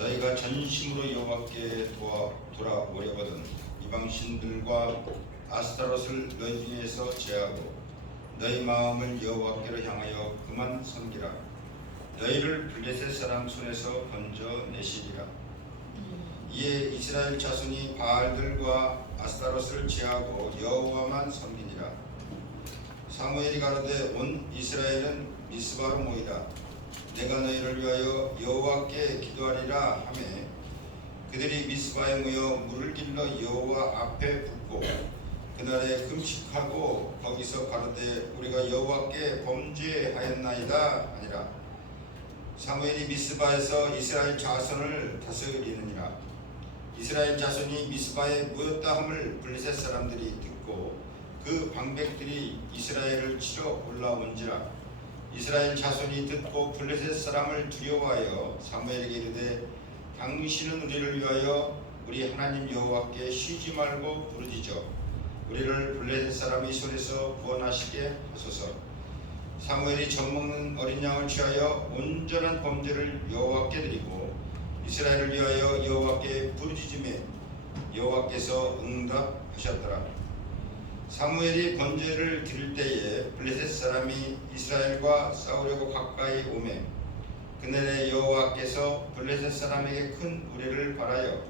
너희가 전심으로 여호와께 돌아오려거든 이방신들과 아스타롯을 너희 중에서 제하고 너희 마음을 여호와께로 향하여 그만 섬기라. 너희를 블레셋 사람 손에서 건져내시리라. 이에 이스라엘 자손이 바알들과 아스타롯을 제하고 여호와만 섬기니라. 사무엘이 가로되 온 이스라엘은 미스바로 모이라. 내가 너희를 위하여 여호와께 기도하리라 하매 그들이 미스바에 모여 물을 길러 여호와 앞에 붓고 그날에 금식하고 거기서 가로되 우리가 여호와께 범죄하였나이다 하니라. 사무엘이 미스바에서 이스라엘 자손을 다스리느니라. 이스라엘 자손이 미스바에 모였다 함을 블레셋 사람들이 듣고 그 방백들이 이스라엘을 치러 올라온지라. 이스라엘 자손이 듣고 블레셋 사람을 두려워하여 사무엘에게 이르되 당신은 우리를 위하여 우리 하나님 여호와께 쉬지 말고 부르짖어 우리를 블레셋 사람의 손에서 구원하시게 하소서. 사무엘이 젖먹는 어린 양을 취하여 온전한 범죄를 여호와께 드리고 이스라엘을 위하여 여호와께 부르짖음에 여호와께서 응답하셨더라. 사무엘이 번제를 드릴 때에 블레셋 사람이 이스라엘과 싸우려고 가까이 오매 그날에 여호와께서 블레셋 사람에게 큰 우레를 발하여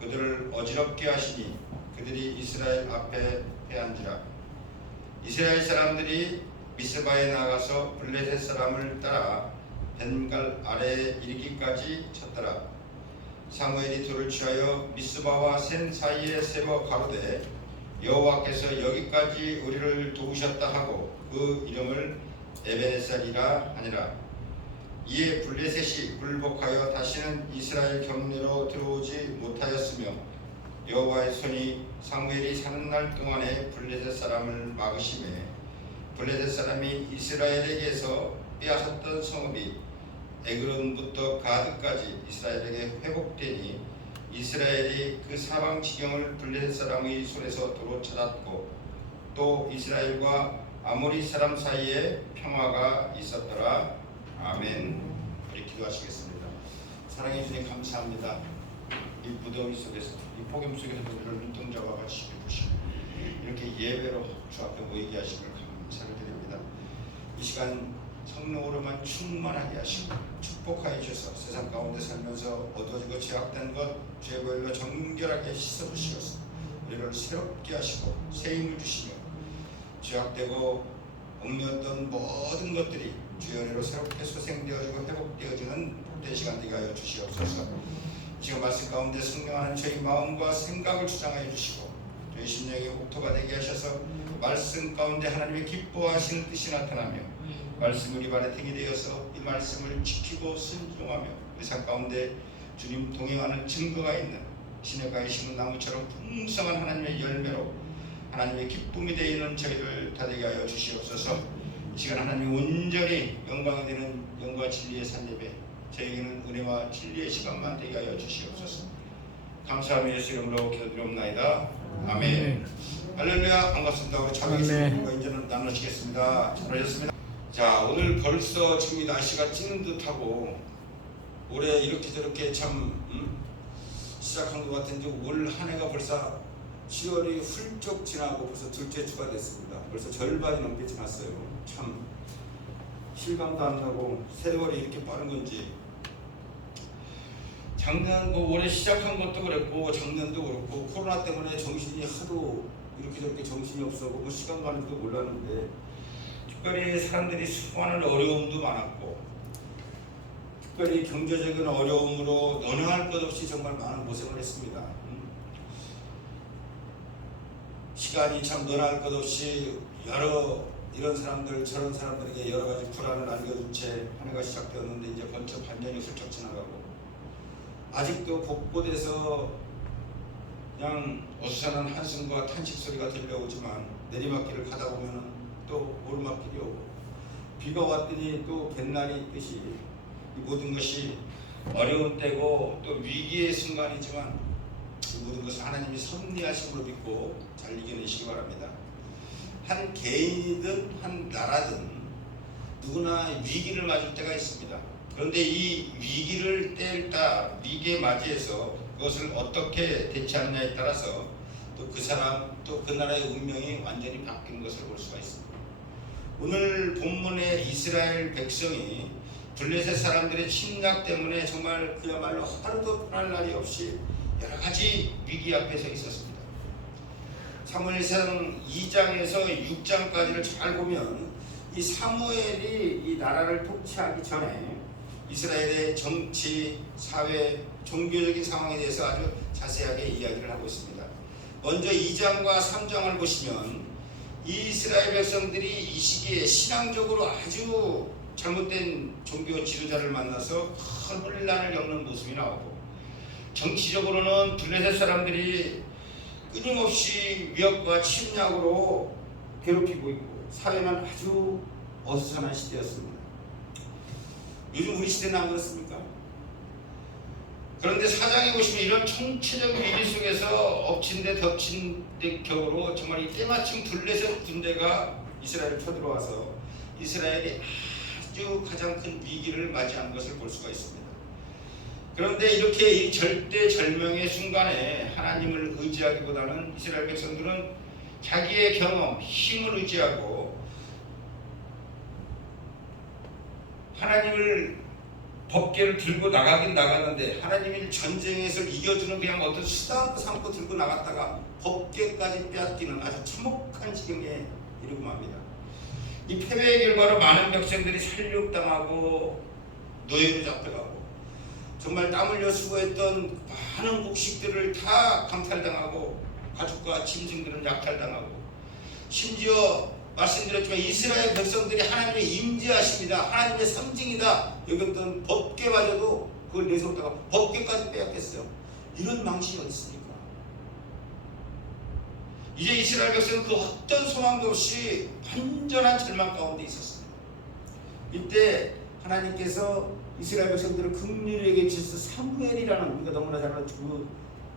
그들을 어지럽게 하시니 그들이 이스라엘 앞에 패한지라. 이스라엘 사람들이 미스바에 나가서 블레셋 사람을 따라 벤갈 아래에 이르기까지 쳤더라. 사무엘이 돌을 취하여 미스바와 센 사이에 세워 가로되 여호와께서 여기까지 우리를 도우셨다 하고 그 이름을 에베네셀이라 하니라. 이에 블레셋이 굴복하여 다시는 이스라엘 경내로 들어오지 못하였으며 여호와의 손이 사무엘이 사는 날 동안에 블레셋 사람을 막으심에 블레셋 사람이 이스라엘에게서 빼앗았던 성읍이 에그론부터 가드까지 이스라엘에게 회복되니 이스라엘이 그 사방 지경을 블레셋 사람의 손에서 도로 찾았고 또 이스라엘과 아모리 사람 사이에 평화가 있었더라. 아멘. 우리 기도하시겠습니다. 사랑해 주님 감사합니다. 이 무더위 속에서 이 폭염 속에서 우리를 눈동자와 같이 보시고 이렇게 예배로 주 앞에 모이게 하심을 감사를 드립니다. 이 시간 성령으로만 충만하게 하시고 축복하여 주셔서 세상 가운데 살면서 어두워지고 죄악된 것 죄보일로 정결하게 씻어주시옵소서. 우리를 새롭게 하시고 새 힘을 주시며 죄악되고 얽매였던 모든 것들이 주의 은혜로 새롭게 소생되어지고 회복되어지는 복된 시간 되게 하여 주시옵소서. 지금 말씀 가운데 성령하는 저희 마음과 생각을 주장하여 주시고 저희 심령의 옥토가 되게 하셔서 말씀 가운데 하나님의 기뻐하시는 뜻이 나타나며 말씀을 입안에 등이 되어서 이 말씀을 지키고 순종하며 우리 삶 가운데 주님 동행하는 증거가 있는 시내가에 심은 나무처럼 풍성한 하나님의 열매로 하나님의 기쁨이 되어 있는 저희를 다 되게 하여 주시옵소서. 이 시간 하나님이 온전히 영광이 되는 영과 진리의 산예배 저에게는 은혜와 진리의 시간만 되게 하여 주시옵소서. 감사하며 예수 이름으로 기도드리옵나이다. 아멘. 할렐루야. 반갑습니다. 우리 자매님과 이제는 나누시겠습니다. 잘하셨습니다. 자, 오늘 벌써 참 날씨가 찌는 듯하고 올해 이렇게 저렇게 참 시작한 것 같은데 올 한 해가 벌써 7월이 훌쩍 지나고 벌써 둘째 주가 됐습니다. 벌써 절반이 넘게 지났어요. 참 실감도 안 나고 세월이 이렇게 빠른 건지 작년 올해 시작한 것도 그랬고 작년도 그렇고 코로나 때문에 정신이 하도 이렇게 저렇게 정신이 없어고 시간 가는 줄도 몰랐는데 특별히 사람들이 수많은 어려움도 많았고 특별히 경제적인 어려움으로 너나 할 것 없이 정말 많은 고생을 했습니다. 시간이 참 너나 할 것 없이 여러 이런 사람들 저런 사람들에게 여러 가지 불안을 안겨준 채 한 해가 시작되었는데 이제 번쩍 반년이 훌쩍 지나가고 아직도 곳곳에서 그냥 어수선한 한숨과 탄식 소리가 들려오지만 내리막길을 가다 보면 또 오르막길이 오고 비가 왔더니 또 갯날이 있듯이 이 모든 것이 어려운 때고 또 위기의 순간이지만 이 모든 것을 하나님이 섭리하심으로 믿고 잘 이겨내시기 바랍니다. 한 개인이든 한 나라든 누구나 위기를 맞을 때가 있습니다. 그런데 이 위기를 위기에 맞이해서 그것을 어떻게 대처하느냐에 따라서 또 그 사람 또 그 나라의 운명이 완전히 바뀌는 것을 볼 수가 있습니다. 오늘 본문의 이스라엘 백성이 블레셋 사람들의 침략 때문에 정말 그야말로 하루도 편할 날이 없이 여러 가지 위기 앞에 서 있었습니다. 사무엘상 2장에서 6장까지를 잘 보면 이 사무엘이 이 나라를 통치하기 전에 이스라엘의 정치, 사회, 종교적인 상황에 대해서 아주 자세하게 이야기를 하고 있습니다. 먼저 2장과 3장을 보시면 이스라엘 백성들이 이 시기에 신앙적으로 아주 잘못된 종교 지도자를 만나서 큰 혼란을 겪는 모습이 나오고, 정치적으로는 블레셋 사람들이 끊임없이 위협과 침략으로 괴롭히고 있고, 사회는 아주 어수선한 시대였습니다. 요즘 우리 시대는 안 그렇습니까? 그런데 4장에 보시면 이런 총체적 위기 속에서 엎친 데 덮친 데 격으로 정말 이 때마침 블레셋 군대가 이스라엘을 쳐들어와서 이스라엘이 아주 가장 큰 위기를 맞이한 것을 볼 수가 있습니다. 그런데 이렇게 이 절대절명의 순간에 하나님을 의지하기보다는 이스라엘 백성들은 자기의 경험, 힘을 의지하고 하나님을 법궤를 들고 나가긴 나갔는데 하나님이 전쟁에서 이겨주는 그냥 어떤 수단 삼고 들고 나갔다가 법궤까지 빼앗기는 아주 참혹한 지경에 이르고 맙니다. 이 패배의 결과로 많은 백성들이 살육당하고 노예로 잡혀가고 정말 땀 흘려 수고했던 많은 곡식들을 다 강탈당하고 가족과 짐승들은 약탈당하고, 심지어 말씀드렸지만 이스라엘 백성들이 하나님의 임재하십니다, 하나님의 상징이다 여겼던 법궤마저도 그걸 내세웠다가 법궤까지 빼앗겼어요. 이런 망신이 어디 있습니까? 이제 이스라엘 백성은 그 어떤 소망도 없이 완전한 절망 가운데 있었습니다. 이때 하나님께서 이스라엘 백성들을 긍휼히 여기셔서 사무엘이라는, 우리가 너무나 잘 아는 그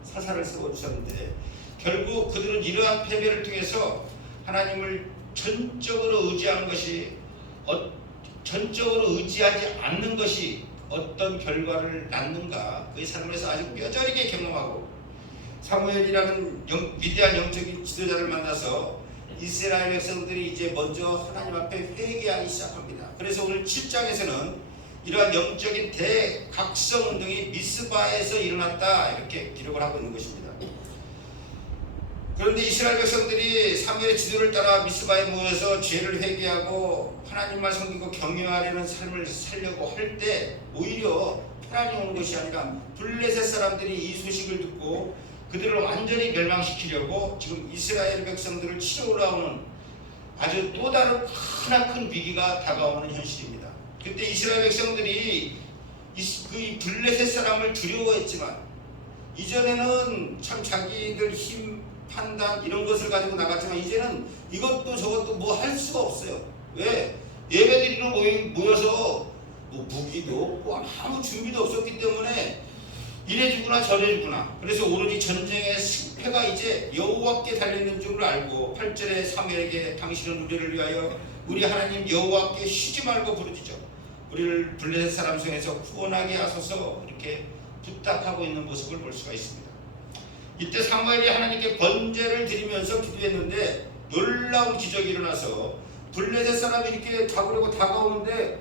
사사를 세워주셨는데, 결국 그들은 이러한 패배를 통해서 하나님을 전적으로 의지하는 것이, 전적으로 의지하지 않는 것이 어떤 결과를 낳는가, 그의 삶에서 아주 뼈저리게 경험하고, 사무엘이라는 위대한 영적인 지도자를 만나서 이스라엘 백성들이 이제 먼저 하나님 앞에 회개하기 시작합니다. 그래서 오늘 7장에서는 이러한 영적인 대각성 운동이 미스바에서 일어났다 이렇게 기록을 하고 있는 것입니다. 그런데 이스라엘 백성들이 사무엘의 지도를 따라 미스바에 모여서 죄를 회개하고 하나님만 섬기고 경외하려는 삶을 살려고 할 때 오히려 편안히 오는 것이 아니라 블레셋 사람들이 이 소식을 듣고 그들을 완전히 멸망시키려고 지금 이스라엘 백성들을 치러 올라오는 아주 또 다른 크나큰 위기가 다가오는 현실입니다. 그때 이스라엘 백성들이 그 블레셋 사람을 두려워했지만 이전에는 참 자기들 힘, 판단 이런 것을 가지고 나갔지만 이제는 이것도 저것도 뭐 할 수가 없어요. 왜? 예배드리러 모여서 뭐 무기도 없고 아무 준비도 없었기 때문에 이래주구나 저래주구나. 그래서 오로지 전쟁의 승패가 이제 여호와께 달려있는 줄 알고 8절에 사무엘에게 당신은 우리를 위하여 우리 하나님 여호와께 쉬지 말고 부르짖어 우리를 블레셋 사람 중에서 구원하게 하소서 이렇게 부탁하고 있는 모습을 볼 수가 있습니다. 이때 사무엘이 하나님께 번제를 드리면서 기도했는데 놀라운 기적이 일어나서 블레셋 사람이 이렇게 잡으려고 다가오는데,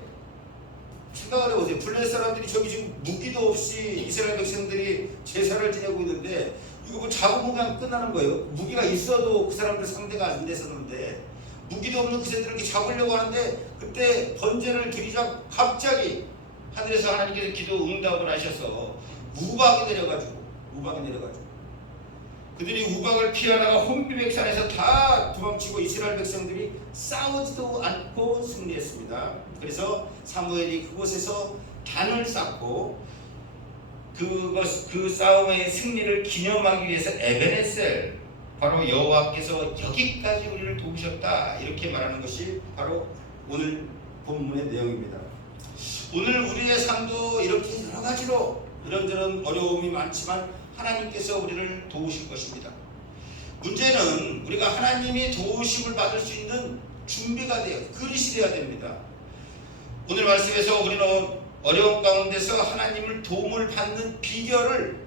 생각을 해보세요. 블레셋 사람들이 저기 지금 무기도 없이 이스라엘 백성들이 제사를 지내고 있는데 이거 뭐 잡으면 그냥 끝나는 거예요. 무기가 있어도 그 사람들 상대가 안 됐었는데 무기도 없는 그 새들을 이렇게 잡으려고 하는데, 그때 번제를 드리자 갑자기 하늘에서 하나님께서 기도 응답을 하셔서 우박이 내려가지고 그들이 우박을 피하다가 혼비백산에서 다 도망치고 이스라엘 백성들이 싸우지도 않고 승리했습니다. 그래서 사무엘이 그곳에서 단을 쌓고 그 싸움의 승리를 기념하기 위해서 에베네셀, 바로 여호와께서 여기까지 우리를 도우셨다 이렇게 말하는 것이 바로 오늘 본문의 내용입니다. 오늘 우리의 삶도 이렇게 여러 가지로 이런저런 어려움이 많지만 하나님께서 우리를 도우실 것입니다. 문제는 우리가 하나님이 도우심을 받을 수 있는 준비가 돼요. 그릇이 되어야 됩니다. 오늘 말씀에서 우리는 어려운 가운데서 하나님을 도움을 받는 비결을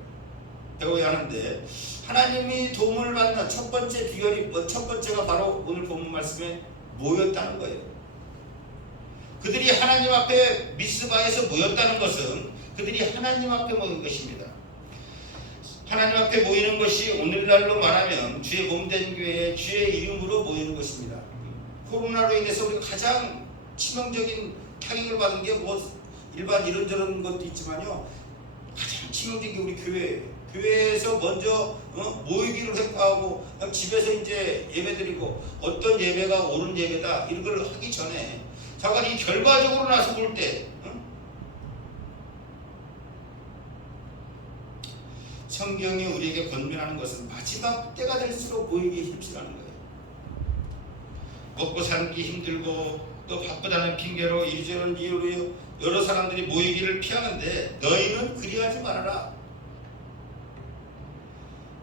배워야 하는데, 하나님이 도움을 받는 첫 번째 비결이 첫 번째가 바로 오늘 본문 말씀에 모였다는 거예요. 그들이 하나님 앞에 미스바에서 모였다는 것은 그들이 하나님 앞에 모인 것입니다. 하나님 앞에 모이는 것이 오늘날로 말하면 주의 몸된 교회에 주의 이름으로 모이는 것입니다. 코로나로 인해서 우리가 가장 치명적인 타격을 받은 게 일반 이런저런 것도 있지만요, 가장 치명적인 게 우리 교회에서 먼저 모이기를 했고 그냥 집에서 이제 예배드리고 어떤 예배가 옳은 예배다 이런 걸 하기 전에 잠깐 이 결과적으로 나서 볼 때 성경이 우리에게 권면하는 것은 마지막 때가 될수록 모이기에 힘쓰라는 거예요. 먹고 살기 힘들고 또 바쁘다는 핑계로 이리저리 이유로 여러 사람들이 모이기를 피하는데 너희는 그리하지 말아라.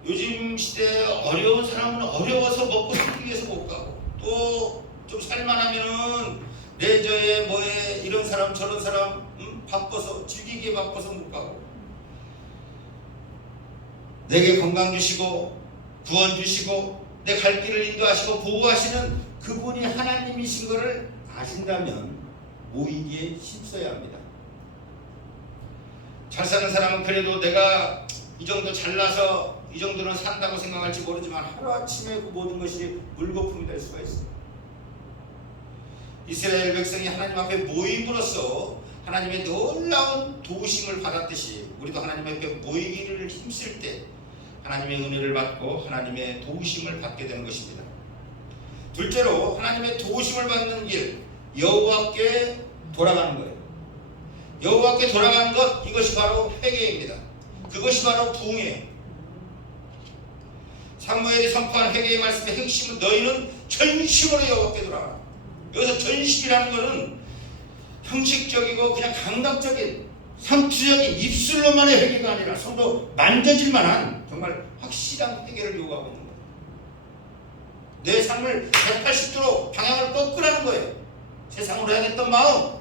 요즘 시대에 어려운 사람은 어려워서 먹고 살기 위해서 못 가고, 또 좀 살만하면은 레저에 뭐에 이런 사람 저런 사람 바빠서 즐기기에 바빠서 못 가고, 내게 건강 주시고 구원 주시고 내 갈 길을 인도하시고 보호하시는 그분이 하나님이신 것을 아신다면 모이기에 힘써야 합니다. 잘 사는 사람은 그래도 내가 이 정도 잘나서 이 정도는 산다고 생각할지 모르지만 하루아침에 그 모든 것이 물거품이 될 수가 있습니다. 이스라엘 백성이 하나님 앞에 모임으로써 하나님의 놀라운 도우심을 받았듯이 우리도 하나님 앞에 모이기를 힘쓸 때 하나님의 은혜를 받고 하나님의 도우심을 받게 되는 것입니다. 둘째로 하나님의 도우심을 받는 길, 여호와께 돌아가는 거예요. 여호와께 돌아가는 것, 이것이 바로 회개입니다. 그것이 바로 부흥이에요. 사무엘이 선포한 회개의 말씀의 핵심은 너희는 전심으로 여호와께 돌아가라. 여기서 전심이라는 것은 형식적이고 그냥 감각적인 상투적인 입술로만의 회개가 아니라 손도 만져질 만한 정말 확실한 회개를 요구하고 있는 거예요. 내 삶을 180도로 방향을 꺾으라는 거예요. 세상으로 해야겠던 마음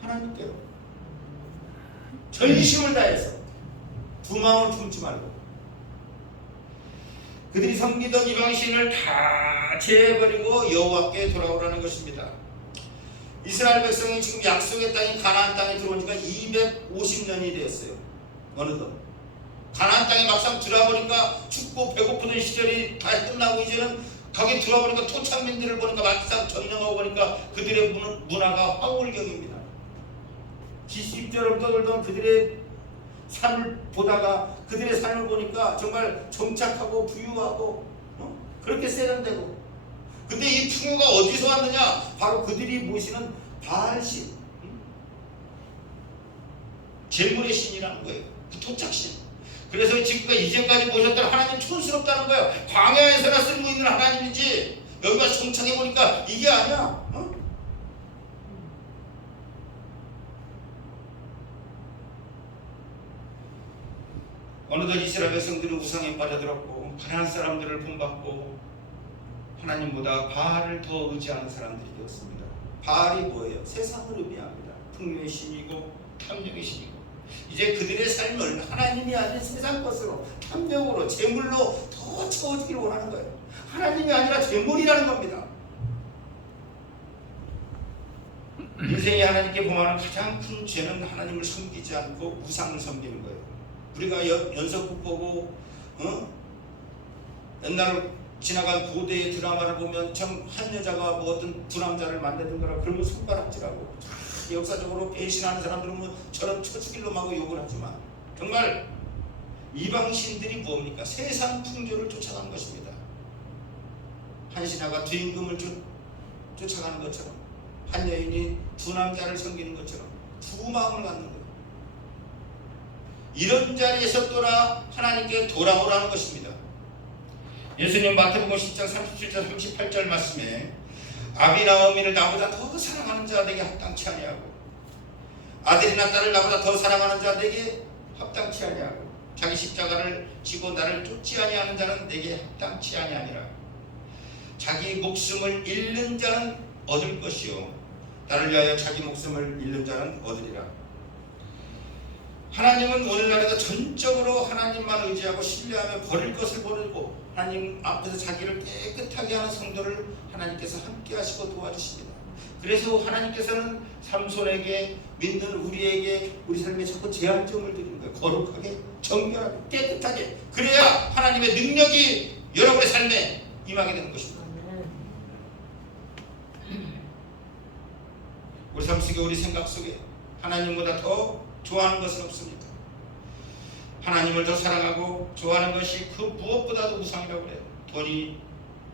하나님께로 전심을 다해서 두 마음을 품지 말고, 그들이 섬기던 이방신을 다 제해버리고 여호와께 돌아오라는 것입니다. 이스라엘 백성이 지금 약속의 땅인 가나안 땅에 들어온 지가 250년이 되었어요. 어느덧 가나안 땅에 막상 들어보니까 춥고 배고프던 시절이 다 끝나고 이제는 거기 들어보니까 토착민들을 보니까 막상 점령하고 보니까 그들의 문화가 황홀경입니다. 기습처럼 떠돌던 그들의 삶을 보다가 그들의 삶을 보니까 정말 정착하고 부유하고 그렇게 세련되고, 근데 이 풍요가 어디서 왔느냐? 바로 그들이 모시는 바알신, 재물의 신이라는 거예요. 그 토착신. 그래서 지금까지 이제까지 모셨던 하나님 촌스럽다는 거예요. 광야에서나 쓸고 있는 하나님이지 여기 와서 정착해보니까 이게 아니야. 어느덧 이스라엘 백성들은 우상에 빠져들었고 가나안 사람들을 본받고 하나님보다 바알을 더 의지하는 사람들이 되었습니다. 바알이 뭐예요? 세상을 의미합니다. 풍요의 신이고 탐욕의 신이고, 이제 그들의 삶을 하나님이 아닌 세상 것으로 탐욕으로 재물로 더 채워주기를 원하는 거예요. 하나님이 아니라 재물이라는 겁니다. 인생이 하나님께 범하는 가장 큰 죄는 하나님을 섬기지 않고 우상을 섬기는 거예요. 우리가 연속극 보고 옛날 지나간 고대의 드라마를 보면 참 한 여자가 뭐 어떤 두 남자를 만나든거나 그러면 손가락질하고, 역사적으로 배신하는 사람들은 뭐 저런 처죽일로 하고 욕을 하지만 정말 이방신들이 뭡니까? 세상 풍조를 쫓아가는 것입니다. 한 신하가 두 임금을 쫓아가는 것처럼, 한 여인이 두 남자를 섬기는 것처럼 두 마음을 갖는 거예요. 이런 자리에서 또나 하나님께 돌아오라는 것입니다. 예수님 마태복음 10장 37절 38절 말씀에 아비나 어미를 나보다 더 사랑하는 자 내게 합당치 아니하고, 아들이나 딸을 나보다 더 사랑하는 자 내게 합당치 아니하고, 자기 십자가를 지고 나를 쫓지 아니하는 자는 내게 합당치 아니하니라. 자기 목숨을 잃는 자는 얻을 것이요 나를 위하여 자기 목숨을 잃는 자는 얻으리라. 하나님은 오늘날에도 전적으로 하나님만 의지하고 신뢰하며 버릴 것을 버리고 하나님 앞에서 자기를 깨끗하게 하는 성도를 하나님께서 함께 하시고 도와주십니다. 그래서 하나님께서는 삼손에게 믿는 우리에게 우리 삶에 자꾸 제한점을 드리는 거예요. 거룩하게, 정결하게, 깨끗하게. 그래야 하나님의 능력이 여러분의 삶에 임하게 되는 것입니다. 우리 삶 속에, 우리 생각 속에 하나님보다 더 좋아하는 것은 없습니까? 하나님을 더 사랑하고 좋아하는 것이 그 무엇보다도 우상이라고 그래요. 돈이,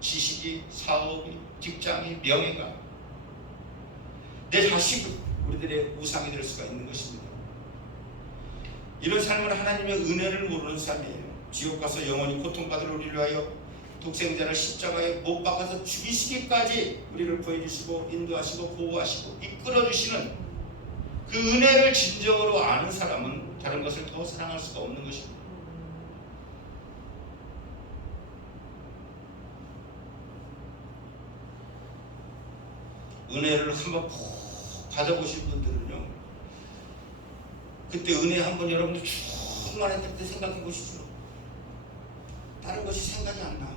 지식이, 사업이, 직장이, 명예가, 내 자식이 우리들의 우상이 될 수가 있는 것입니다. 이런 삶은 하나님의 은혜를 모르는 삶이에요. 지옥 가서 영원히 고통받을 우리를 위하여 독생자를 십자가에 못 박아서 죽이시기까지 우리를 구해주시고 인도하시고 보호하시고 이끌어주시는 그 은혜를 진정으로 아는 사람은 다른 것을 더 사랑할 수가 없는 것입니다. 은혜를 한번 푹 받아보신 분들은요, 그때 은혜 한번 여러분들 충만했을 때 생각해 보시죠. 다른 것이 생각이 안 나.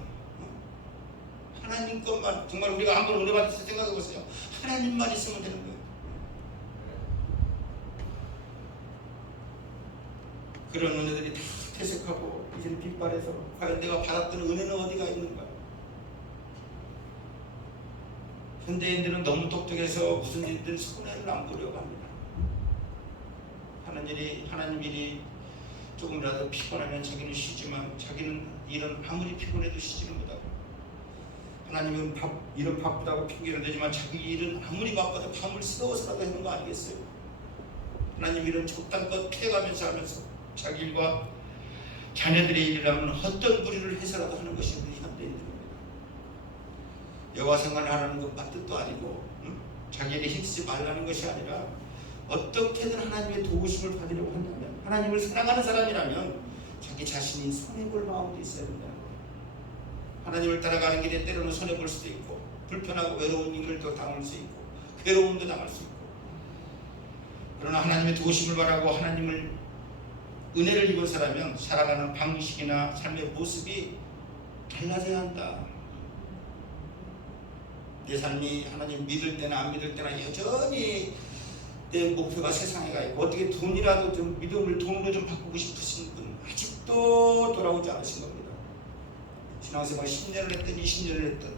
하나님 것만, 정말 우리가 한번 은혜 받을 때 생각해 보세요. 하나님만 있으면 되는 거예요. 그런 은혜들이 다 퇴색하고 이제는 빗발에서 과연 내가 받았던 은혜는 어디가 있는가? 현대인들은 너무 똑똑해서 무슨 일든 손해를 안 보려고 합니다. 하나님 일이 조금이라도 피곤하면 자기는 쉬지만 자기는 일은 아무리 피곤해도 쉬지는 못하고, 하나님은 일은 바쁘다고 핑계를 대지만 자기 일은 아무리 바빠도 밤을 새워서라도 하는 거 아니겠어요? 하나님 일은 적당껏 피해가면서 하면서 자기 일과 자녀들의 일이라면 어떤 무리를 해서라도 하는 것이 우리 현대인들입니다. 여호와 생활을 하라는 것 뜻도 아니고 자기 일에 힘쓰지 말라는 것이 아니라 어떻게든 하나님의 도우심을 받으려고 한다면, 하나님을 사랑하는 사람이라면 자기 자신이 손해볼 마음도 있어야 된다는 거예요. 하나님을 따라가는 길에 때로는 손해볼 수도 있고 불편하고 외로운 일을 또 당할 수 있고 괴로움도 당할 수 있고, 그러나 하나님의 도우심을 바라고 하나님을 은혜를 입은 사람은 살아가는 방식이나 삶의 모습이 달라져야 한다. 내 삶이 하나님 믿을 때나 안 믿을 때나 여전히 내 목표가 세상에 가 있고 어떻게 돈이라도 좀 믿음을 돈으로 좀 바꾸고 싶으신 분 아직도 돌아오지 않으신 겁니다. 신앙생활 10년을 했든 20년을 했든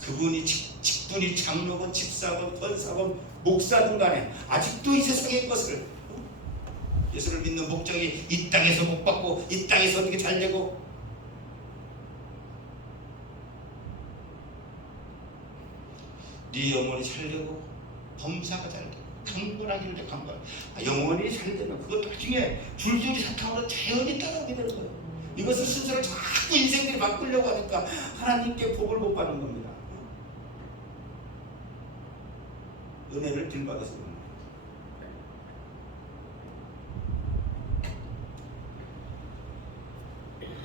그분이 직분이 장로건 집사건 권사건 목사든 간에 아직도 이 세상의 것을, 예수를 믿는 목적이 이 땅에서 복 받고 이 땅에서 어떻게 잘 되고, 네 영혼이 잘 되고 범사가 잘 되고 강건하기를 돼. 강건. 영혼이 잘 되면 그것도 나중에 줄줄이 사탕으로 자연히 따라오게 되는 거예요. 이것을 순서를 자꾸 인생들이 바꾸려고 하니까 하나님께 복을 못 받는 겁니다. 은혜를 덜 받아서 그런 거예요.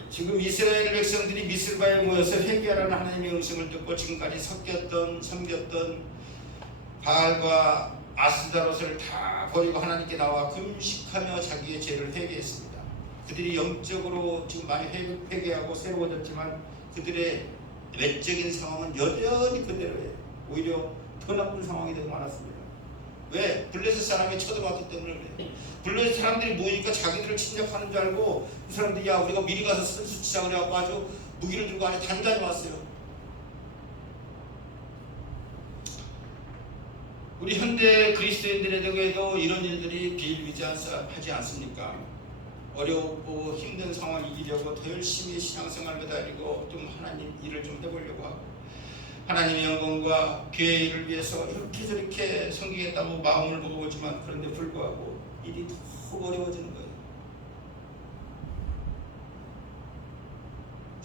지금 이스라엘 백성들이 미스바에 모여서 회개하라는 하나님의 음성을 듣고 지금까지 섬겼던 바알과 아스다롯을 다 버리고 하나님께 나와 금식하며 자기의 죄를 회개했습니다. 그들이 영적으로 지금 많이 회개하고 새로워졌지만 그들의 외적인 상황은 여전히 그대로예요. 오히려 더 나쁜 상황이 되고 말았습니다. 왜? 블레셋 사람이 쳐들어왔기 때문에 그래요. 블레셋 사람들이 모이니까 자기들을 침략하는 줄 알고 그 사람들이 야 우리가 미리 가서 선수 치자 그래갖고 아주 무기를 들고 안에 단단히 왔어요. 우리 현대 그리스도인들에게도 이런 일들이 비일비재하지 않습니까? 어렵고 힘든 상황을 이기려고 더 열심히 신앙생활을 다니고 좀 하나님 일을 좀 해보려고 하고 하나님의 영광과 교회 일을 위해서 이렇게 저렇게 섬기겠다고 마음을 먹어보지만 그런데 불구하고 일이 더 어려워지는 거예요.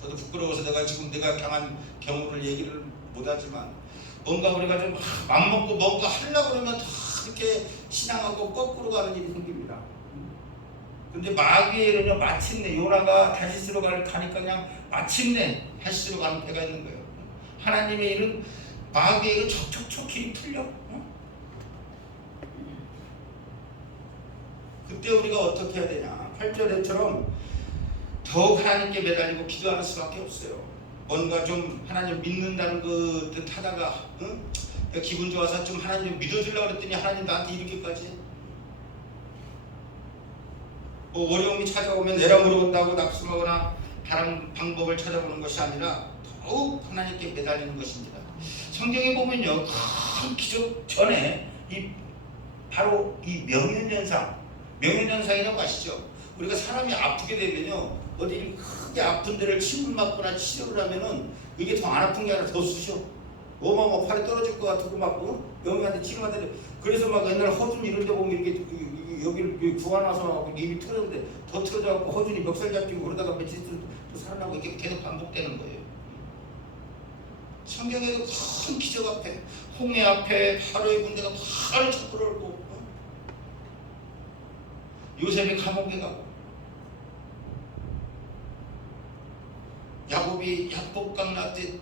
저도 부끄러워서 내가 당한 경우를 얘기를 못하지만 뭔가 우리가 좀 맘먹고 뭔가 하려고 그러면 다 이렇게 신앙하고 거꾸로 가는 일이 생깁니다. 근데 마귀의 일은요 마침내 요나가 다시스로 가니까 그냥 마침내 다시스로 가는 때가 있는 거예요. 하나님의 일은 마귀의 일은 척척척 길이 풀려. 그때 우리가 어떻게 해야 되냐? 8절에처럼 더욱 하나님께 매달리고 기도하는 수밖에 없어요. 뭔가 좀 하나님 믿는다는 듯 하다가 내가 기분 좋아서 좀 하나님 믿어주려고 그랬더니 하나님 나한테 이렇게까지 뭐 어려움이 찾아오면 내라 물어본다고 낙심하거나 다른 방법을 찾아보는 것이 아니라 더욱 하나님께 매달리는 것입니다. 성경에 보면요, 큰 기적 전에 바로 이 명현현상이라고 아시죠? 우리가 사람이 아프게 되면요, 어디 크게 아픈 데를 침을 맞거나 치료를 하면은 이게 더 안 아픈 게 아니라 더 쑤셔. 어마어마 팔이 떨어질 것 같고 막 명현한테 치료하는데, 그래서 막 옛날 허준 이런 데 보면 이렇게 여기를 구안와서 입이 틀어졌는데 더 틀어져갖고 허준이 멱살 잡히고 그러다가 며칠 또 살아나고 이게 계속 반복되는 거예요. 성경에도 큰 기적 앞에, 홍해 앞에 바로의 군대가 바로 쳐들어오고, 요셉이 감옥에 가고, 야곱이 약복강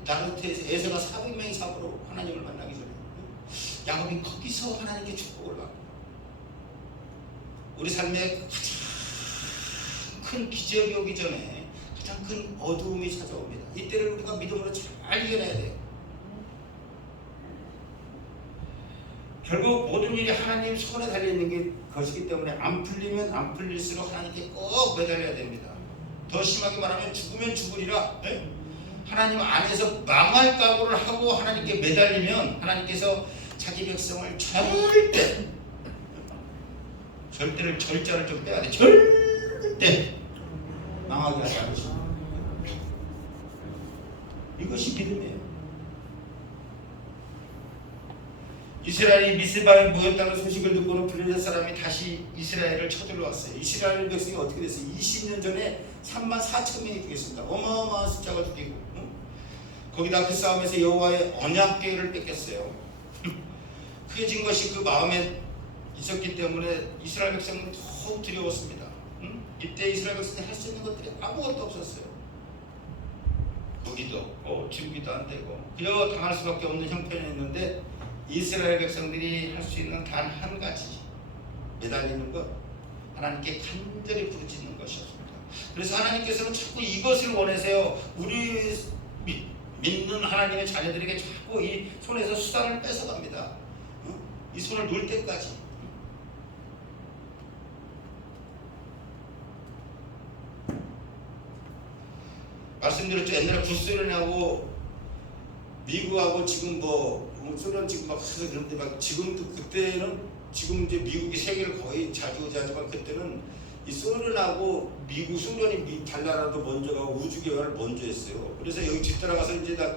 나루트에서 에서가 400명이 잡으러 하나님을 만나기 전에 야곱이 거기서 하나님께 축복을 받고, 우리 삶에 가장 큰 기적이 오기 전에 가장 큰 어두움이 찾아옵니다. 이때를 우리가 믿음으로 잘 이겨내야 돼요. 결국 모든 일이 하나님 손에 달려있는 것이기 때문에 안 풀리면 안 풀릴수록 하나님께 꼭 매달려야 됩니다. 더 심하게 말하면 죽으면 죽으리라. 네? 하나님 안에서 망할 각오를 하고 하나님께 매달리면 하나님께서 자기 백성을 절대를 절자를 좀 빼야 돼. 절대 망하게 하지 않으십니다. 이것이 믿음이에요. 이스라엘이 미스바에 모였다는 소식을 듣고는 블레셋 사람이 다시 이스라엘을 쳐들러 왔어요. 이스라엘 백성이 어떻게 됐어요? 20년 전에 34,000명이 죽였습니다. 어마어마한 숫자가 죽이고, 거기다 그 싸움에서 여호와의 언약궤를 뺏겼어요. 그게 진 것이 그 마음에 있었기 때문에 이스라엘 백성은 더욱 두려웠습니다. 이때 이스라엘 백성이 할 수 있는 것들이 아무것도 없었어요. 무기도 없고 준비도 안 되고 그저 당할 수밖에 없는 형편이었는데, 이스라엘 백성들이 할 수 있는 단 한 가지, 매달리는 것, 하나님께 간절히 부르짖는 것이었습니다. 그래서 하나님께서는 자꾸 이것을 원하세요. 우리 믿는 하나님의 자녀들에게 자꾸 이 손에서 수단을 뺏어갑니다. 이 손을 놓을 때까지. 말씀드렸죠. 옛날에 구소련하고 미국하고 지금 소련 지금 막 해서 그런데 막 지금도 그때는 지금 이제 미국이 세계를 거의 좌지우지하지만 그때는 이 소련하고 미국, 소련이 달나라도 먼저 가고 우주 개발을 먼저 했어요. 그래서 여기 뒤따라가서 이제 다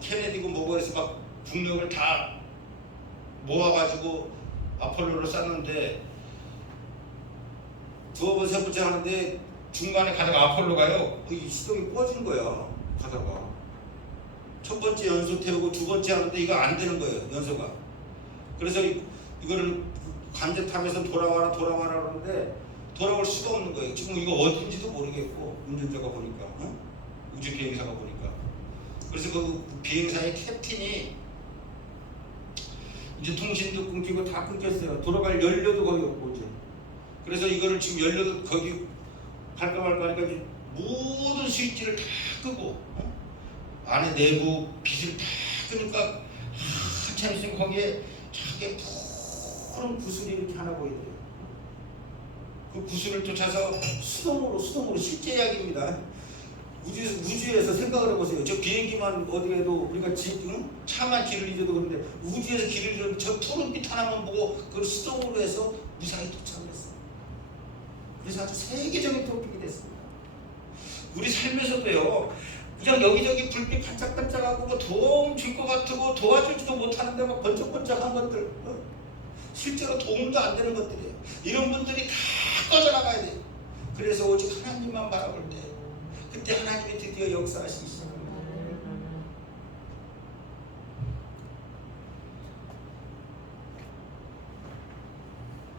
케네디고 뭐고 해서 막 국력을 다 모아가지고 아폴로를 쐈는데 두어 번 세 번째 하는데 중간에 가다가 아폴로가요, 이 시동이 꺼진 거야. 가다가 첫 번째 연소 태우고 두 번째 하는데 이거 안 되는 거예요, 연소가. 그래서 이거를 간접하면서 돌아와라 그러는데 돌아올 수가 없는 거예요. 지금 이거 어딘지도 모르겠고, 운전자가 보니까, 우주 비행사가 보니까. 그래서 그 비행사의 캡틴이 이제 통신도 끊기고 다 끊겼어요. 돌아갈 연료도 거의 없고 이제. 그래서 이거를 지금 연료도 거기 갈까 말까 하니까 이제 모든 스위치를 다 끄고 안에 내부 빛을 다 끄니까 한참 있으면 거기에 저게 푸른 구슬이 이렇게 하나 보이더래요. 그 구슬을 쫓아서 수동으로 실제 이야기입니다. 우주에서 생각을 해보세요. 저 비행기만 어디에도 우리가 차만 길을 잊어도 그런데 우주에서 길을 잃었는데 저 푸른빛 하나만 보고 그걸 수동으로 해서 무사히 도착을 했어요. 그래서 아주 세계적인 토픽이 됐습니다. 우리 삶에서도요, 그냥 여기저기 불빛 반짝반짝하고 뭐 도움 줄 것 같고 도와주지도 못하는데 막 번쩍번쩍한 것들, 실제로 도움도 안 되는 것들이에요. 이런 분들이 다 꺼져나가야 돼요. 그래서 오직 하나님만 바라볼 때 그때 하나님이 드디어 역사하시기 시작합니다.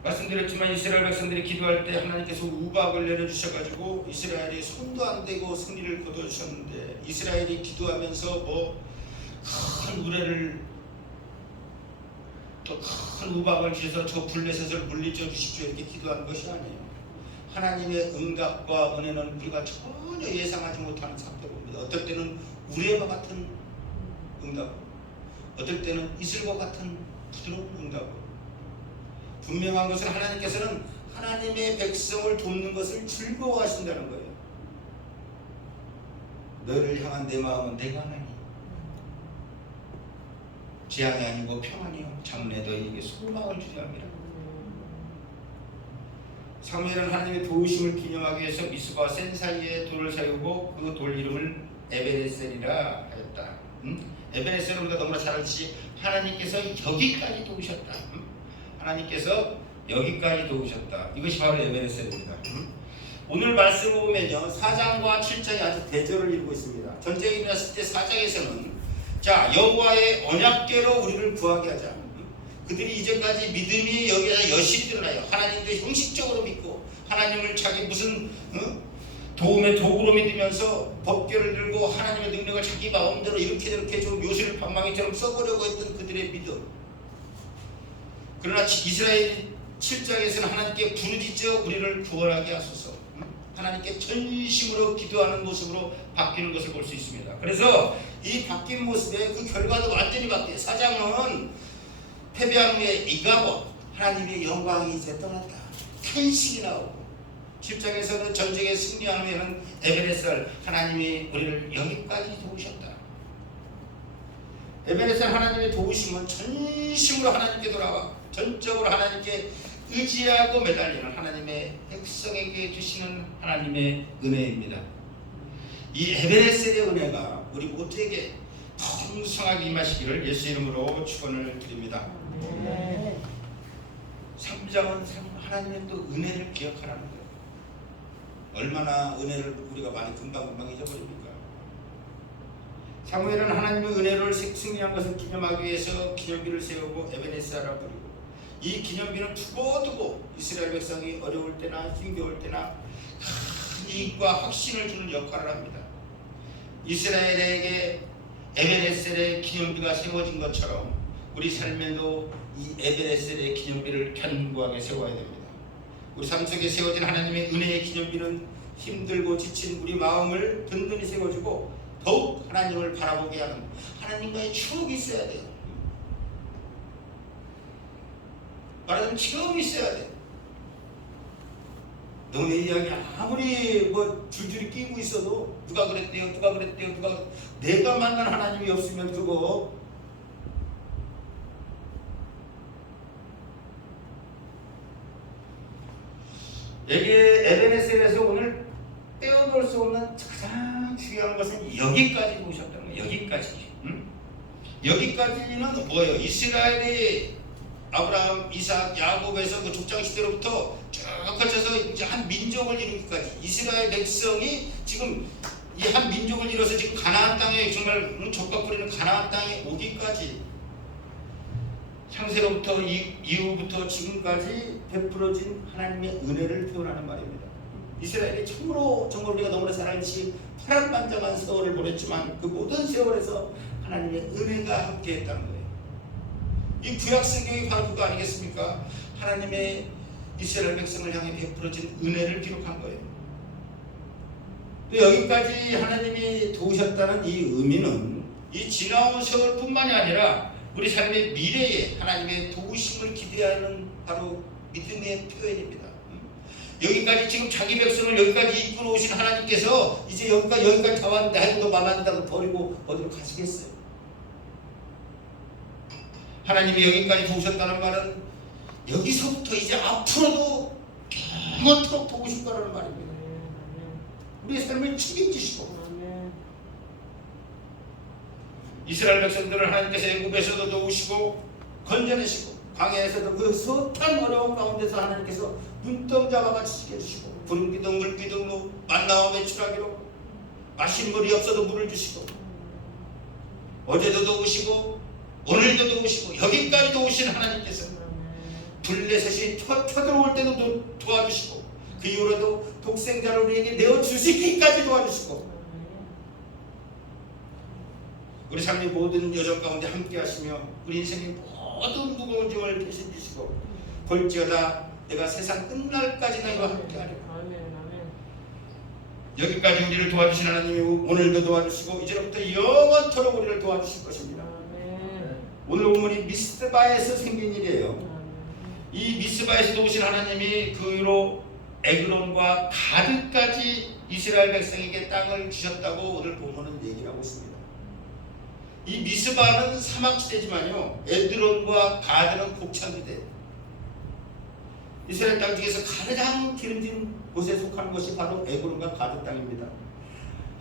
말씀드렸지만 이스라엘 백성들이 기도할 때 하나님께서 우박을 내려주셔가지고 이스라엘이 손도 안 대고 승리를 거둬주셨는데, 이스라엘이 기도하면서 큰 우레를 또 큰 우박을 주셔서 저 블레셋을 물리쳐 주십시오 이렇게 기도하는 것이 아니에요. 하나님의 응답과 은혜는 우리가 전혀 예상하지 못하는 상태입니다. 어떨 때는 우레와 같은 응답, 어떨 때는 이슬과 같은 부드러운 응답. 분명한 것은 하나님께서는 하나님의 백성을 돕는 것을 즐거워하신다는 거예요. 너를 향한 내 마음은 내가 하나니 재앙이 아니고 평안이요 장래 너희에게 소망을 주려 함이라. 사무엘은 하나님의 도우심을 기념하기 위해서 미스바 센 사이에 돌을 세우고 그 돌 이름을 에베네셀이라 하였다. 에베네셀은 우리가 너무나 잘 알듯이 하나님께서 여기까지 도우셨다. 하나님께서 여기까지 도우셨다. 이것이 바로 에베네셀입니다. 오늘 말씀을 보면요, 4장과 7장이 아주 대조를 이루고 있습니다. 전쟁이 일어났을 때 4장에서는 자, 여호와의 언약궤로 우리를 구하게 하자. 그들이 이제까지 믿음이 여기에서 여실히 드러나요. 하나님도 형식적으로 믿고 하나님을 자기 무슨 도움의 도구로 믿으면서 법궤를 들고 하나님의 능력을 자기 마음대로 이렇게 좀 요술 방망이처럼 써보려고 했던 그들의 믿음. 그러나 이스라엘 7장에서는 하나님께 부르짖어 우리를 구원하게 하소서. 하나님께 전심으로 기도하는 모습으로 바뀌는 것을 볼 수 있습니다. 그래서 이 바뀐 모습의 그 결과도 완전히 바뀌어요. 4장은 패배한 후에 이가봇 하나님의 영광이 이제 떠났다. 탄식이 나오고 7장에서는 전쟁에 승리한 후에는 에베네셀 하나님이 우리를 여기까지 도우셨다. 에베네셀 하나님의 도우심은 전심으로 하나님께 돌아와 전적으로 하나님께 의지하고 매달리는 하나님의 백성에게 주시는 하나님의 은혜입니다. 이 에베네셀의 은혜가 우리 모두에게 풍성하게 임하시기를 예수 이름으로 축원을 드립니다. 3장은 하나님의 또 은혜를 기억하라는 거예요. 얼마나 은혜를 우리가 많이 금방 잊어버립니까? 사무엘은 하나님의 은혜를 승리한 것을 기념하기 위해서 기념비를 세우고 에베네셀이라 부르고 이 기념비는 두고두고 이스라엘 백성이 어려울 때나 힘겨울 때나 큰 이익과 확신을 주는 역할을 합니다. 이스라엘에게 에베네셀의 기념비가 세워진 것처럼 우리 삶에도 이 에베네셀의 기념비를 견고하게 세워야 됩니다. 우리 삶 속에 세워진 하나님의 은혜의 기념비는 힘들고 지친 우리 마음을 든든히 세워주고 더욱 하나님을 바라보게 하는 하나님과의 추억이 있어야 돼요. 말하자면 체험이 있어야 돼. 너네 이야기 아무리 줄줄이 끼고 있어도 누가 그랬대요, 내가 만난 하나님이 없으면 그거 에베네셀에서 오늘 떼어놓을 수 없는 가장 중요한 것은 여기까지 오셨다는 거예요. 여기까지. 여기까지는 뭐예요? 이스라엘이 아브라함, 이삭, 야곱에서 그 족장 시대로부터 쭉 거쳐서 이제 한 민족을 이루기까지 이스라엘 백성이 지금 이 한 민족을 이뤄서 지금 가나안 땅에 정말 족각 부리는 가나안 땅에 오기까지 창세로부터 이후부터 지금까지 베풀어진 하나님의 은혜를 표현하는 말입니다. 이스라엘이 참으로 정말 우리가 너무나 잘 알듯이 파란만장한 세월을 보냈지만 그 모든 세월에서 하나님의 은혜가 함께했다는 거예요. 이 구약 성경이 바로 그거 아니겠습니까? 하나님의 이스라엘 백성을 향해 베풀어진 은혜를 기록한 거예요. 또 여기까지 하나님이 도우셨다는 이 의미는 이 지나온 세월뿐만이 아니라 우리 삶의 미래에 하나님의 도우심을 기대하는 바로 믿음의 표현입니다. 여기까지 지금 자기 백성을 여기까지 이끌어 오신 하나님께서 이제 여기까지 다 왔는데 아이고 너 맘 안 든다고 버리고 어디로 가시겠어요? 하나님이 여기까지 도우셨다는 말은 여기서부터 이제 앞으로도 영원토록 도우실 거라는 말입니다. 우리의 삶을 책임지시고 이스라엘 백성들을 하나님께서 애굽에서도 도우시고 건져내시고 광야에서도 그 숱한 어려운 가운데서 하나님께서 눈동자와 같이 지켜주시고 구름 기둥 물 기둥으로 만나와 매출하기로 마신 물이 없어도 물을 주시고 어제도 도우시고 오늘도 도우시고 여기까지 도우신 하나님께서 블레셋이 쳐들어올 때도 도와주시고 그 이후로도 독생자를 우리에게 내어주시기까지 도와주시고 우리 삶의 모든 여정 가운데 함께 하시며 우리 인생의 모든 무거운 짐을 대신 지시고 볼지어다 내가 세상 끝날까지 너희와 함께하리라. 여기까지 우리를 도와주신 하나님이 오늘도 도와주시고 이제부터 영원토록 우리를 도와주실 것입니다. 오늘 본문이 미스바에서 생긴 일이에요. 이 미스바에서 도우신 하나님이 그 후로 에그론과 가드까지 이스라엘 백성에게 땅을 주셨다고 오늘 본문은 얘기를 하고 있습니다. 이 미스바는 사막지대지만요, 에그론과 가드는 곡창지대. 이스라엘 땅 중에서 가장 기름진 곳에 속하는 것이 바로 에그론과 가드 땅입니다.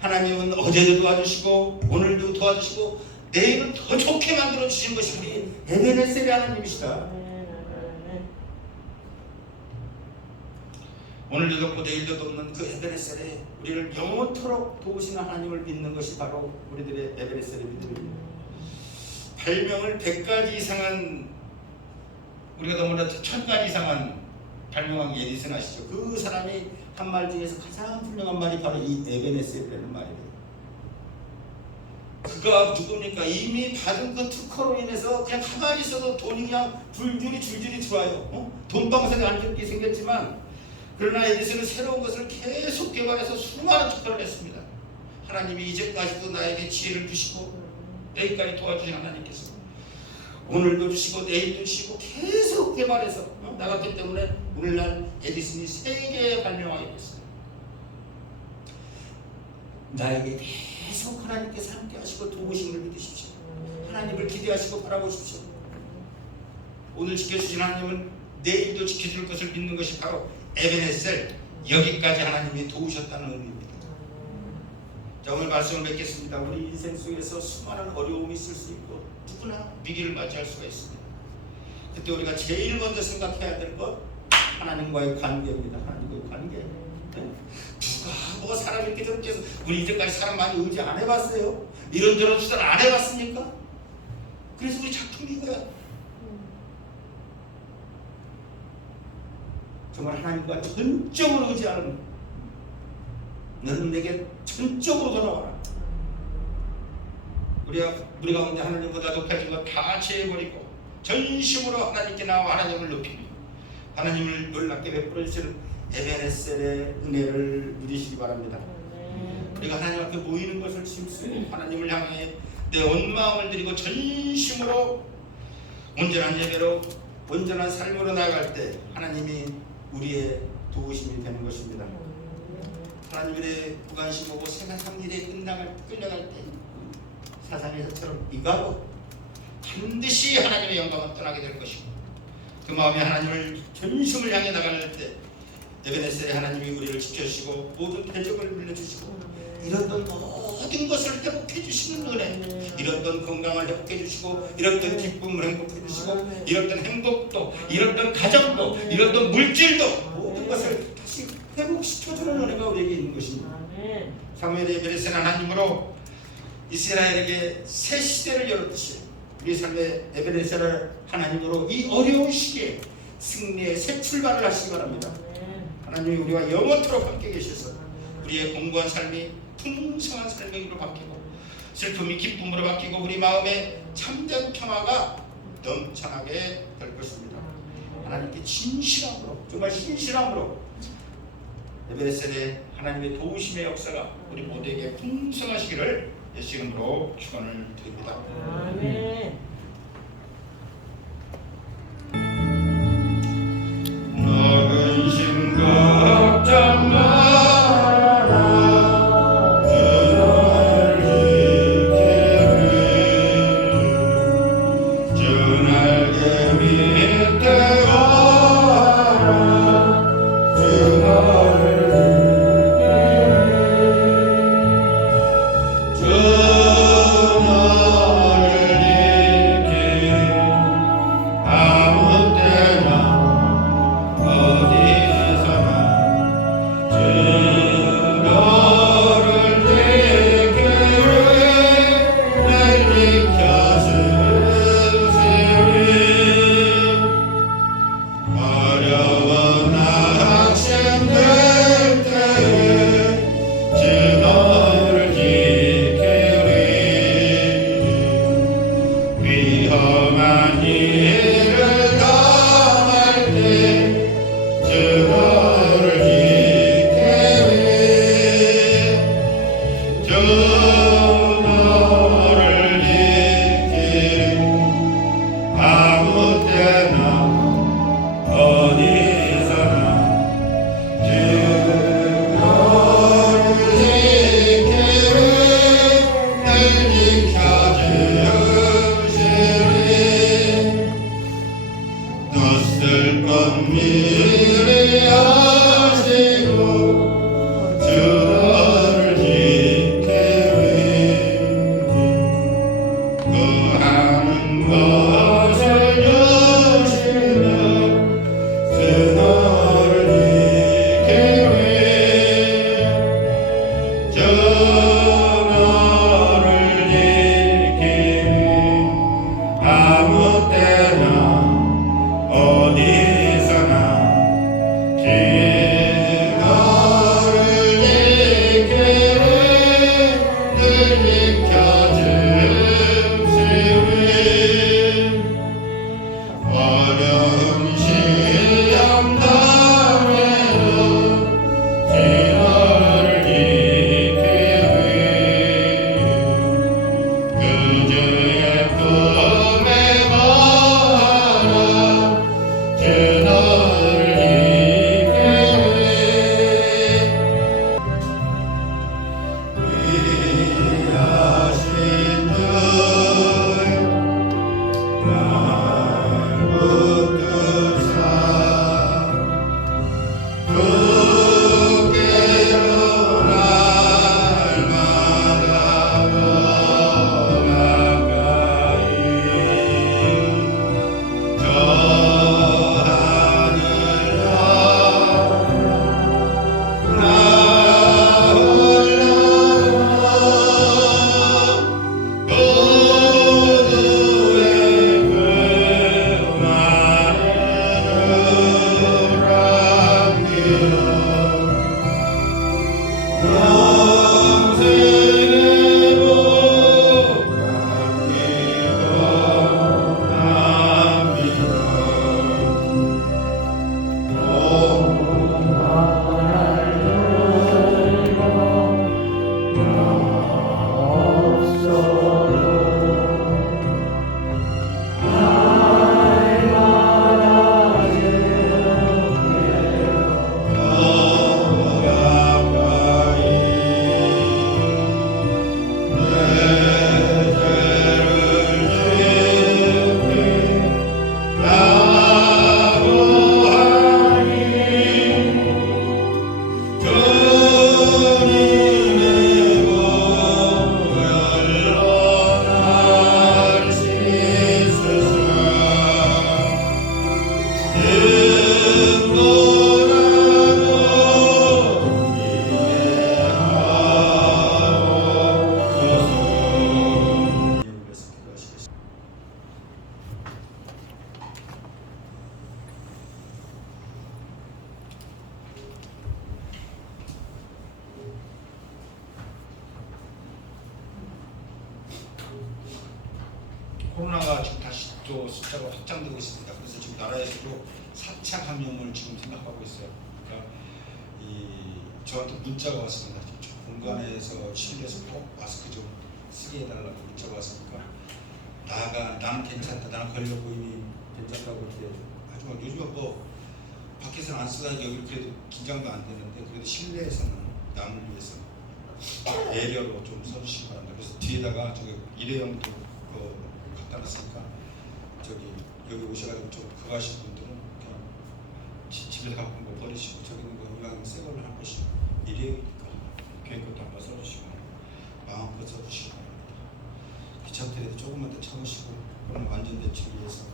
하나님은 어제도 도와주시고 오늘도 도와주시고 내일은 더 좋게 만들어 주신 것이 우리 에베네셀의 하나님이시다. 오늘도 돕고 내일도 돕는 그 에베네셀에 우리를 영원토록 도우시는 하나님을 믿는 것이 바로 우리들의 에베네셀의 믿음입니다. 발명을 100가지 이상한, 우리가 너무나 1000가지 이상한 발명한 에디슨 아시죠? 그 사람이 한 말 중에서 가장 훌륭한 말이 바로 이 에베네셀이라는 말이에요. 그가 누굽니까? 이미 받은 그 특허로 인해서 그냥 가만히 있어도 돈이 그냥 줄줄이 들어와요. 돈방석에 앉게 생겼지만, 그러나 에디슨은 새로운 것을 계속 개발해서 수많은 특허를 냈습니다. 하나님이 이제까지도 나에게 지혜를 주시고 내일까지 도와주신 하나님께서 오늘도 주시고 내일도 주시고 계속 개발해서 나갔기 때문에 오늘날 에디슨이 세계에 발명하게 됐어요. 나에게 계속 하나님께서 함께 하시고 도우심을 믿으십시오. 하나님을 기대하시고 바라보십시오. 오늘 지켜주신 하나님은 내일도 지켜줄 것을 믿는 것이 바로 에베네셀, 여기까지 하나님이 도우셨다는 의미입니다. 자, 오늘 말씀을 맺겠습니다. 우리 인생 속에서 수많은 어려움이 있을 수 있고 누구나 위기를 맞이할 수가 있습니다. 그때 우리가 제일 먼저 생각해야 될 것, 하나님과의 관계입니다. 하나님과의 관계. 누가 뭐가 사람 이렇게 저렇게 해서, 우리 이제까지 사람 많이 의지 안 해봤어요? 이런저런 수단 안 해봤습니까? 그래서 우리 작품이 이거야. 정말 하나님과 전적으로 의지하는, 너는 내게 전적으로 돌아와라. 우리 가운데 하나님보다 높아진 것 다 제해버리고 전심으로 하나님께 나와 하나님을 높이며 하나님을 놀랍게 베풀어 주시는 에베네셀의 은혜를 누리시기 바랍니다. 우리가 하나님 앞에 모이는 것을 힘쓰고 하나님을 향해 내 온 마음을 드리고 전심으로 온전한 예배로 온전한 삶으로 나아갈 때 하나님이 우리의 도우심이 되는 것입니다. 하나님의 무관심 오고 세상 일에 끌려갈 때 사상에서처럼 이가고 반드시 하나님의 영광을 떠나게 될 것이고, 그 마음에 하나님을 전심을 향해 나갈 때 에베네셀의 하나님이 우리를 지켜주시고 모든 대적을 물려주시고 잃었던 모든 것을 회복해 주시는 은혜, 잃었던 건강을 회복해 주시고 잃었던 기쁨을 행복해 주시고 잃었던 행복도, 잃었던 가정도, 잃었던 물질도 모든 것을 다시 회복시켜주는 은혜가 우리에게 있는 것입니다. 사무엘의 에베네셀 하나님으로 이스라엘에게 새 시대를 열었듯이 우리 삶의 에베네셀 하나님으로 이 어려운 시기에 승리의 새 출발을 하시기 바랍니다. 하나님이 우리와 영원토록 함께 계셔서 우리의 공고한 삶이 풍성한 삶으로 바뀌고 슬픔이 기쁨으로 바뀌고 우리 마음에 참된 평화가 넘쳐나게 될 것입니다. 하나님께 진실함으로, 정말 신실함으로 에베네셀의 하나님의 도우심의 역사가 우리 모두에게 풍성하시기를 예수 이름으로 축원을 드립니다. 아멘. 너는 심각장 마라 그날 이기리 주날개 밑에 와라 그날 주날개 코로나가 지금 다시 또 숫자가 확장되고 있습니다. 그래서 지금 나라에서도 4차 감염을 지금 생각하고 있어요. 그러니까 저한테 문자가 왔습니다. 공간에서 실내에서 꼭 마스크 좀 쓰게 해달라고 문자가 왔으니까 나는 괜찮다, 나는 걸렸고 이미 괜찮다고 이렇게 하지만 요즘은 뭐 밖에서는 안 쓰다니까 여기 그래도 긴장도 안 되는데 그래도 실내에서는 남을 위해서 배려로 좀 써주시기 바랍니다. 그래서 뒤에다가 저기 일회용도 갖다 놨으니까 저기 여기 오셔가지고 좀 그거 하신 분들은 그냥 집에서 갖고 온 거 버리시고 저기 있는 거 이왕 새 걸로 한 번씩 일회용이니까 괜히 것도 한번 써주시고 마음껏 써주시기 바랍니다. 귀찮더라도 조금만 더 참으시고 그럼 완전 대책을 위해서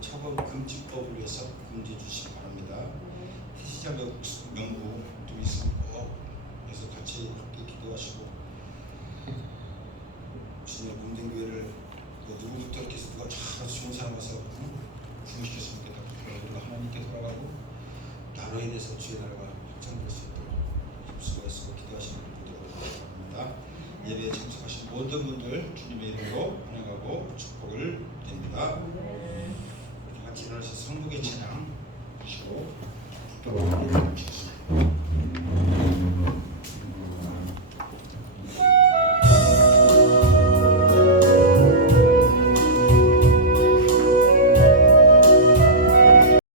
처벌 금지법을 위해서 금지해 주시기 바랍니다. 태시자 명부도 있으면 꼭 그래서 같이 함께 기도하시고 주님의 공동교회를 누구부터 이렇게 해서 누가 참 좋은 사람 와서 구원시켰으면 좋겠다. 우리가 하나님께 돌아가고 나로 인해서 주의 나라가 확장될 수 있도록 수고하시고 기도하시는 분들 바랍니다. 예배에 참석하신 모든 분들 주님의 이름으로 환영하고 축복을 드립니다. 같이 일어나서 성국의 찬양 하시고